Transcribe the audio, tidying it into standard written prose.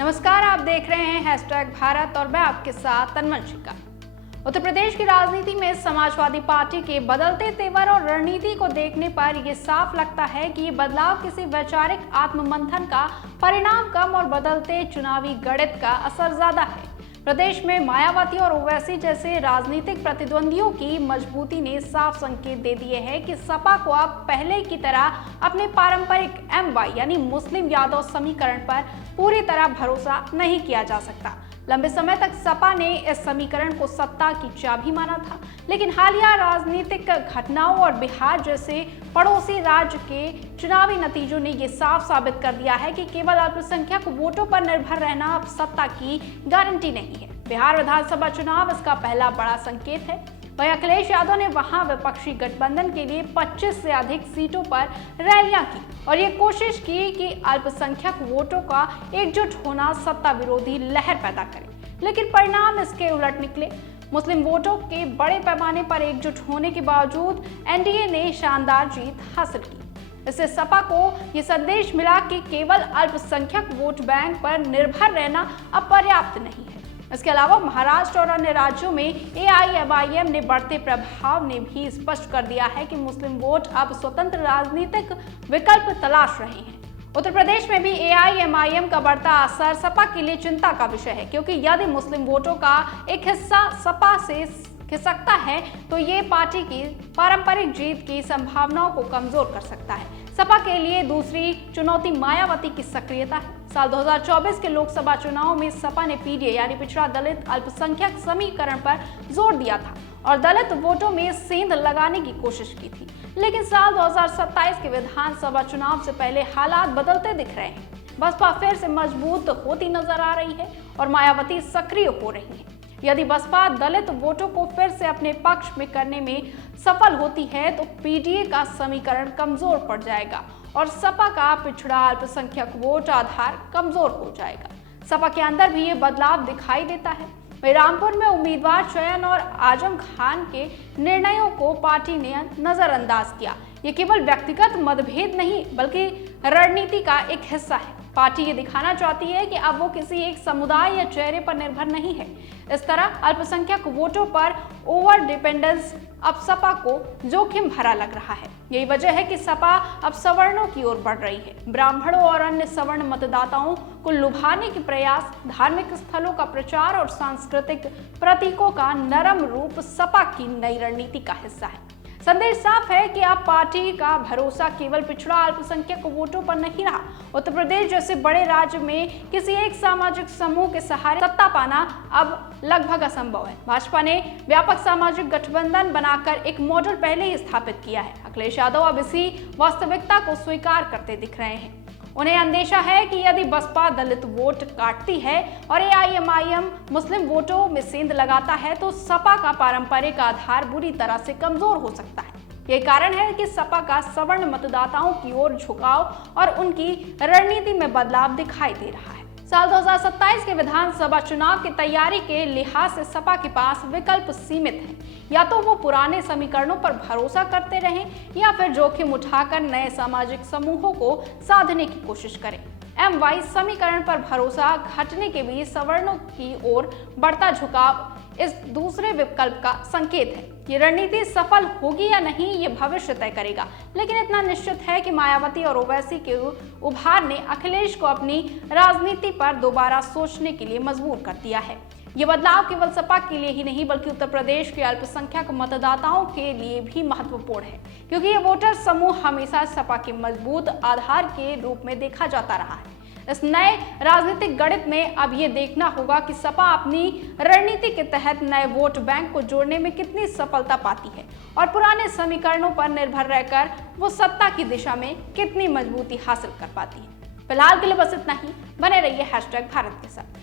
नमस्कार, आप देख रहे हैं #भारत और मैं आपके साथ तन्मनशिका। उत्तर प्रदेश की राजनीति में समाजवादी पार्टी के बदलते तेवर और रणनीति को देखने पर यह साफ लगता है कि ये बदलाव किसी वैचारिक आत्ममंथन का परिणाम कम और बदलते चुनावी गणित का असर ज्यादा है। प्रदेश में मायावती और ओवैसी जैसे राजनीतिक प्रतिद्वंदियों की मजबूती ने साफ संकेत दे दिए हैं कि सपा को अब पहले की तरह अपने पारंपरिक MY यानी मुस्लिम यादव समीकरण पर पूरी तरह भरोसा नहीं किया जा सकता। लंबे समय तक सपा ने इस समीकरण को सत्ता की चाबी माना था, लेकिन हालिया राजनीतिक घटनाओं और बिहार जैसे पड़ोसी राज्य के चुनावी नतीजों ने यह साफ साबित कर दिया है कि केवल अल्पसंख्यक वोटों पर निर्भर रहना अब सत्ता की गारंटी नहीं है। बिहार विधानसभा चुनाव इसका पहला बड़ा संकेत है। वहीं अखिलेश यादव ने वहां विपक्षी गठबंधन के लिए 25 से अधिक सीटों पर रैलियां की और ये कोशिश की कि अल्पसंख्यक वोटों का एकजुट होना सत्ता विरोधी लहर पैदा करे, लेकिन परिणाम इसके उलट निकले। मुस्लिम वोटों के बड़े पैमाने पर एकजुट होने के बावजूद एनडीए ने शानदार जीत हासिल की। इससे सपा को ये संदेश मिला कि केवल अल्पसंख्यक वोट बैंक पर निर्भर रहना अब पर्याप्त नहीं है। इसके अलावा महाराष्ट्र और अन्य राज्यों में AIMIM ने बढ़ते प्रभाव ने भी स्पष्ट कर दिया है कि मुस्लिम वोट अब स्वतंत्र राजनीतिक विकल्प तलाश रहे हैं। उत्तर प्रदेश में भी AIMIM का बढ़ता असर सपा के लिए चिंता का विषय है, क्योंकि यदि मुस्लिम वोटों का एक हिस्सा सपा से खिसकता है तो ये पार्टी की पारंपरिक जीत की संभावनाओं को कमजोर कर सकता है। सपा के लिए दूसरी चुनौती मायावती की सक्रियता है। साल 2024 के लोकसभा चुनाव में सपा ने PDA यानी पिछड़ा दलित अल्पसंख्यक समीकरण पर जोर दिया था और दलित वोटों में सेंध लगाने की कोशिश की थी, लेकिन साल 2027 के विधानसभा चुनाव से पहले हालात बदलते दिख रहे हैं। बसपा फिर से मजबूत होती नजर आ रही है और मायावती सक्रिय हो रही है। यदि बसपा दलित वोटों को फिर से अपने पक्ष में करने में सफल होती है तो PDA का समीकरण कमजोर पड़ जाएगा और सपा का पिछड़ा अल्पसंख्यक वोट आधार कमजोर हो जाएगा। सपा के अंदर भी ये बदलाव दिखाई देता है। वहीं रामपुर में उम्मीदवार चयन और आजम खान के निर्णयों को पार्टी ने नजरअंदाज किया। ये केवल व्यक्तिगत मतभेद नहीं बल्कि रणनीति का एक हिस्सा है। पार्टी ये दिखाना चाहती है कि अब वो किसी एक समुदाय या चेहरे पर निर्भर नहीं है। इस तरह अल्पसंख्यक वोटों पर ओवर डिपेंडेंस अब सपा को जोखिम भरा लग रहा है। यही वजह है कि सपा अब सवर्णों की ओर बढ़ रही है। ब्राह्मणों और अन्य सवर्ण मतदाताओं को लुभाने के प्रयास, धार्मिक स्थलों का प्रचार और सांस्कृतिक प्रतीकों का नरम रूप सपा की नई रणनीति का हिस्सा है। संदेश साफ है कि अब पार्टी का भरोसा केवल पिछड़ा अल्पसंख्यक वोटों पर नहीं रहा। उत्तर प्रदेश जैसे बड़े राज्य में किसी एक सामाजिक समूह के सहारे सत्ता पाना अब लगभग असंभव है। भाजपा ने व्यापक सामाजिक गठबंधन बनाकर एक मॉडल पहले ही स्थापित किया है। अखिलेश यादव अब इसी वास्तविकता को स्वीकार करते दिख रहे हैं। उन्हें अंदेशा है कि यदि बसपा दलित वोट काटती है और AIMIM मुस्लिम वोटों में सेंध लगाता है तो सपा का पारंपरिक आधार बुरी तरह से कमजोर हो सकता है। यही कारण है कि सपा का सवर्ण मतदाताओं की ओर झुकाव और उनकी रणनीति में बदलाव दिखाई दे रहा है। साल 2027 के विधानसभा चुनाव की तैयारी के लिहाज से सपा के पास विकल्प सीमित है। या तो वो पुराने समीकरणों पर भरोसा करते रहें या फिर जोखिम उठाकर नए सामाजिक समूहों को साधने की कोशिश करें। MY समीकरण पर भरोसा घटने के बीच सवर्णों की ओर बढ़ता झुकाव इस दूसरे विकल्प का संकेत है। ये रणनीति सफल होगी या नहीं ये भविष्य तय करेगा, लेकिन इतना निश्चित है कि मायावती और ओवैसी के उभार ने अखिलेश को अपनी राजनीति पर दोबारा सोचने के लिए मजबूर कर दिया है। ये बदलाव केवल सपा के लिए ही नहीं बल्कि उत्तर प्रदेश के अल्पसंख्यक मतदाताओं के लिए भी महत्वपूर्ण है, क्योंकि ये वोटर समूह हमेशा सपा के मजबूत आधार के रूप में देखा जाता रहा है। इस नए राजनीतिक गणित में अब ये देखना होगा कि सपा अपनी रणनीति के तहत नए वोट बैंक को जोड़ने में कितनी सफलता पाती है और पुराने समीकरणों पर निर्भर रहकर वो सत्ता की दिशा में कितनी मजबूती हासिल कर पाती है। फिलहाल के लिए बस इतना ही। बने रहिए #भारत के साथ।